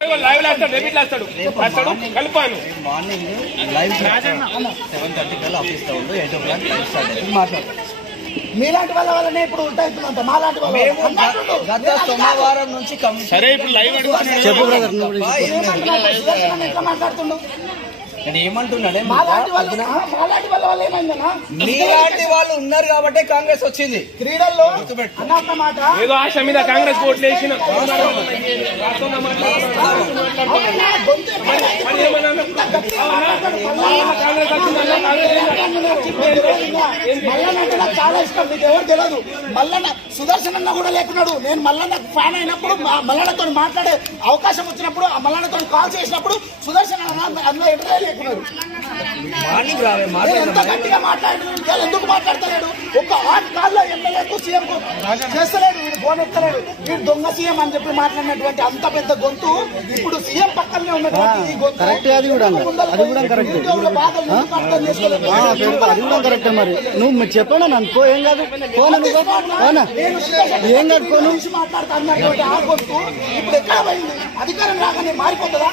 Live లాస్తాడు debit లాస్తాడు కలిపాను morning live 7:30 కల్లా office లో ఉండు 8 o'clock లైవ్ స్టార్ట్ అవుతుంది మాట్లాడతాం. మీలాంటి వల్లనే ఇప్పుడు ఉంటాయి మాలాంటి గత సోమవారం నుంచి సరే ఇప్పుడు లైవ్ చెప్పు బ్రదర్ ఎట్లా మాట్లాడుతుండు నేను ఏమంటున్నాడే మాలాంటి వల్ల ఏమైందన్నా మీలాంటి వాళ్ళు ఉన్నారు కాబట్టి కాంగ్రెస్ వచ్చింది. క్రీడల్లో అన్న మాట ఏదో ఆశ మీద కాంగ్రెస్ ఓట్లు వేసిన మల్లన్న చాలా ఇష్టం, మీకు ఎవరు తెలియదు. మల్లన్న సుదర్శన్ అన్న కూడా లేకున్నాడు. నేను మల్లన్న ఫ్యాన్ అయినప్పుడు మల్లన్నతో మాట్లాడే అవకాశం వచ్చినప్పుడు ఆ మల్లన్నతో కాల్ చేసినప్పుడు సుదర్శన్ అన్న అందులో ఎంటర్ లేకున్నాడు. ఎంత గట్టిగా మాట్లాడుతున్నాడు, ఎందుకు మాట్లాడతలేడు? ఒక ఆర్ట్ కాల్లో ఎమ్మెల్యేకు సీఎం చేస్తలేడు, వీడు ఫోన్ ఎత్తలేడు. వీడు దొంగ సీఎం అని చెప్పి మాట్లాడినటువంటి అంత పెద్ద గొంతు ఇప్పుడు సీఎం పక్కనే ఉన్నటువంటి ఈ గొంతు అది కూడా కరెక్టే. మరి నువ్వు చెప్పాను అనుకో, ఏం కాదు ఏం కాదు పోను మాట్లాడుతున్నటువంటి ఆ గొంతు ఇప్పుడు ఎక్కడ పోయింది? అధికారం రాగానే మారిపోతుందా?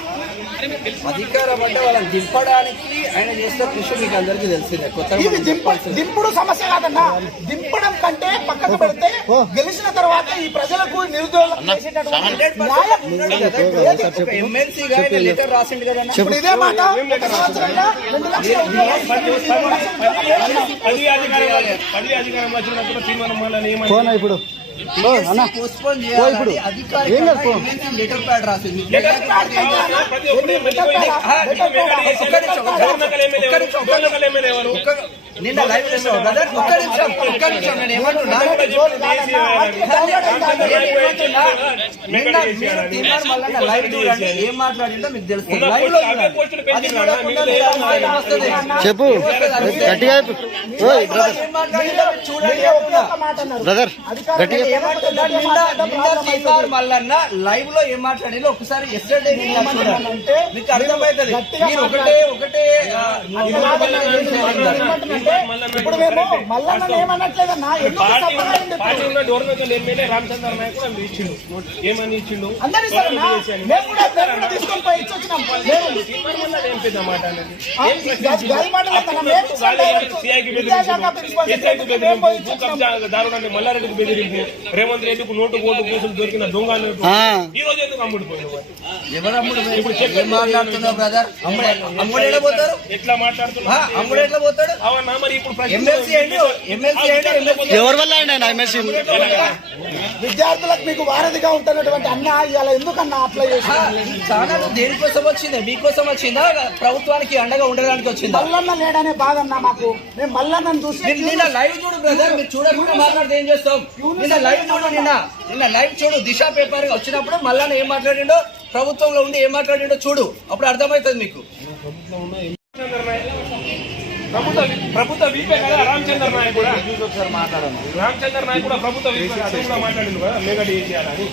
అధికారం అంటే వాళ్ళని దింపడానికి ఆయన చేస్తే కృషి మీకు అందరికీ తెలిసిందే. దింపుడు సమస్య కాదన్నా, దింపడం కంటే పక్కకు పెడితే గెలిచిన తర్వాత ఈ ప్రజలకు నిరుద్యోగులకు ఎమ్మెల్సీ లెటర్ రాసిండు కదా. ఇప్పుడు ఇదే మాట పోనా ఇప్పుడు పోస్ట్పోన్ చేయాలి. లెటర్ ప్యాడ్ రాసింది. నిన్న లైవ్ చేసావు బ్రదర్. ఒక్క నిమిషం నేను ఏమంటున్నా, లైవ్ చూడండి ఏం మాట్లాడిందో మీకు తెలుస్తుంది. లైవ్ లో చెప్పు గట్టిగా బ్రదర్ గట్టిగా మల్లన్న లైవ్ లో ఏం మాట్లాడిందో ఒకసారి ఎస్టర్డే మీకు అర్థమవుతుంది. మీరు ఒకటే ఇప్పుడు మేము మల్లన్న ఏమనట్లేదన్నా, రామచంద్ర నాయకుడు ఇచ్చిండు. ఏమని ఇచ్చిండు? అందరూ తీసుకొని పోయి ఇచ్చి వచ్చినాం. మల్లారెడ్డికి బెదిరింపు, రేవంత్ రెడ్డికి నోటు ఓటు కేసులు దొరికిన దొంగ ఈ రోజు ఎందుకు అమ్ముడిపోయింది? ఎవరు అమ్ముడు మాట్లాడుతున్నావు బ్రదర్? అమ్ముడు ఎట్లా పోతారు? ఎట్లా మాట్లాడుతున్నా? అమ్ముడు ఎట్లా పోతాడు? అవునా? మరి ఇప్పుడు ఎవరి వల్ల ఆయన ఎమ్మెల్సీ విద్యార్థులకు మీకు వారధిగా ఉంటున్నటువంటి అన్న ఇవాళ ఎందుకన్నా అప్లై చేసి ఛానల్ దేనికోసం వచ్చిందా? మీకోసం వచ్చిందా? ప్రభుత్వానికి అండగా ఉండడానికి వచ్చిందా? మల్లన్న లేడనే బాధన్నా మాకు. మేము మల్లన్నను చూసి నిన్న లైవ్ చూడు బ్రదర్. మీరు చూడకుండా మాట్లాడితే ఏం చేస్తాం? నిన్న లైవ్ చూడు. నిన్న లైవ్ చూడు. దిశ పేపర్ వచ్చినప్పుడు మల్లన్న ఏం మాట్లాడిండో, ప్రభుత్వంలో ఉండి ఏం మాట్లాడిండో చూడు. అప్పుడు అర్థమవుతుంది మీకు. ప్రభుత్వ వీపే కదా రామచంద్ర నాయక్ కూడా. రామచంద్ర నాయక్ కూడా ప్రభుత్వ వీపే మాట్లాడింది కదా, మెగా చేయాలని.